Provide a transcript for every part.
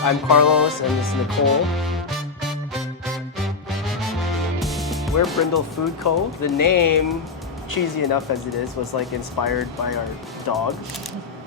I'm Carlos and this is Nicole. We're Brindle Food Co. The name, cheesy enough as it is, was like inspired by our dog.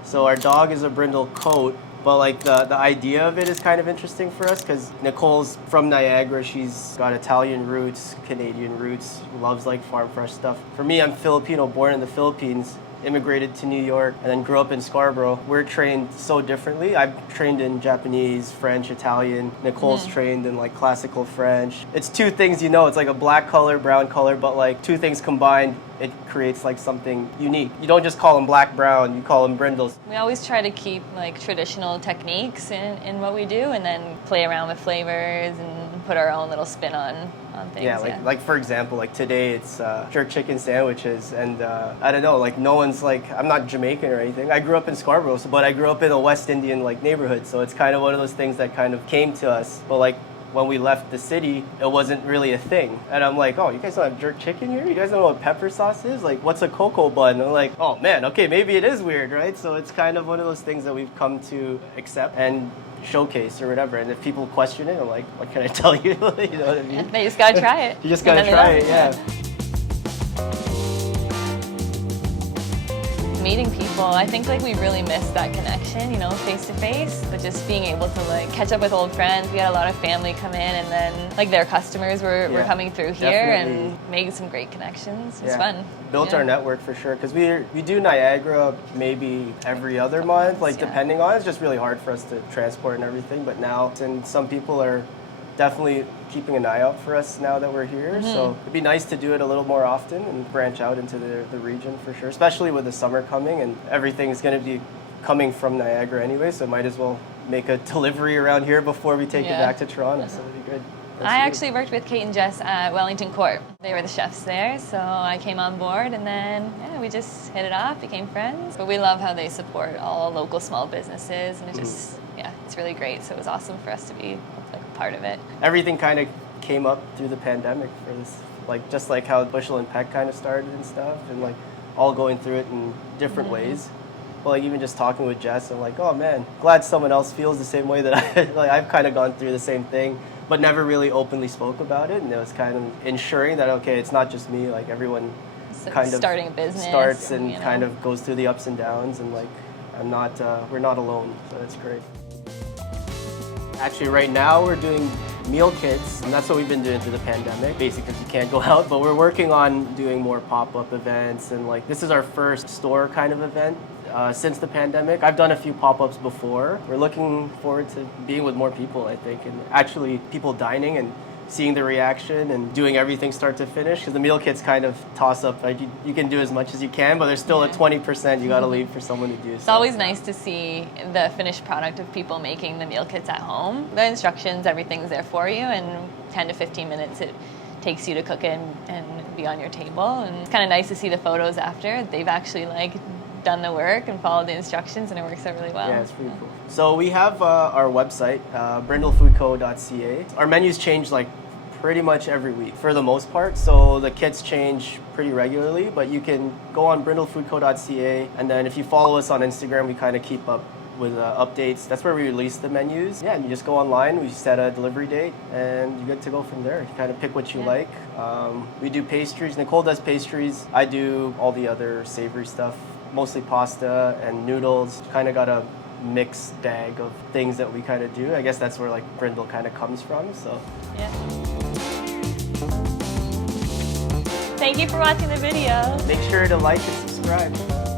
So our dog is a brindle coat, but like the idea of it is kind of interesting for us because Nicole's from Niagara. She's got Italian roots, Canadian roots, loves like farm fresh stuff. For me, I'm Filipino, born in the Philippines, immigrated to New York, and then grew up in Scarborough. We're trained so differently. I've trained in Japanese, French, Italian. Nicole's trained in like classical French. It's two things, it's like a black color, brown color, but like two things combined, it creates like something unique. You don't just call them black, brown, you call them brindles. We always try to keep like traditional techniques in what we do and then play around with flavors and put our own little spin on things. Yeah, like for example, like today it's jerk chicken sandwiches, and I don't know, like no one's like, I'm not Jamaican or anything. I grew up in Scarborough, but I grew up in a West Indian like neighborhood, so it's kind of one of those things that kind of came to us. But like when we left the city, it wasn't really a thing. And I'm like, oh, you guys don't have jerk chicken here? You guys don't know what pepper sauce is? Like, what's a cocoa bun? And I'm like, oh man, okay, maybe it is weird, right? So it's kind of one of those things that we've come to accept and showcase or whatever. And if people question it, I'm like, what can I tell you? You know what I mean? They just gotta try it. You just gotta try it, yeah. Meeting people, I think like we really missed that connection, face to face, but just being able to like catch up with old friends. We had a lot of family come in, and then like their customers were coming through here and making some great connections. It was fun. Built our network for sure, because we do Niagara maybe every other month, like depending on it. It's just really hard for us to transport and everything, but now, and some people are definitely keeping an eye out for us now that we're here. So it'd be nice to do it a little more often and branch out into the region for sure, especially with the summer coming and everything's going to be coming from Niagara anyway, so might as well make a delivery around here before we take it back to Toronto, so it'd be good. I actually worked with Cait and Jess at Wellington Court. They were the chefs there, so I came on board and then we just hit it off, became friends. But we love how they support all local small businesses, and it just, it's really great. So it was awesome for us to be like a part of it. Everything kind of came up through the pandemic for this, like just like how Bushel and Peck kind of started and stuff, and like all going through it in different ways. Well, like even just talking with Jess, I'm like, oh man, glad someone else feels the same way that I've kind of gone through the same thing, but never really openly spoke about it. And it was kind of ensuring that, okay, it's not just me, like everyone kind of starting a business starts and kind of goes through the ups and downs, and like we're not alone, so that's great. Actually, right now we're doing meal kits, and that's what we've been doing through the pandemic, basically because you can't go out, but we're working on doing more pop-up events, and like this is our first store kind of event since the pandemic. I've done a few pop-ups before. We're looking forward to being with more people, I think, and actually people dining and seeing the reaction and doing everything start to finish, because the meal kits kind of toss up, like you can do as much as you can, but there's still a 20% you got to leave for someone to do. It's always nice to see the finished product of people making the meal kits at home. The instructions, everything's there for you, and 10 to 15 minutes it takes you to cook it and be on your table. And it's kind of nice to see the photos after. They've actually like done the work and followed the instructions, and it works out really well. Yeah, it's pretty cool. So we have our website, brindlefoodco.ca. Our menus change like pretty much every week for the most part, so the kits change pretty regularly, but you can go on brindlefoodco.ca, and then if you follow us on Instagram, we kind of keep up with updates. That's where we release the menus. Yeah, and you just go online, we set a delivery date, and you get to go from there. You kind of pick what you like. We do pastries. Nicole does pastries. I do all the other savory stuff, mostly pasta and noodles. Kind of got a mixed bag of things that we kind of do. I guess that's where like Brindle kind of comes from, so. Yeah. Thank you for watching the video. Make sure to like and subscribe.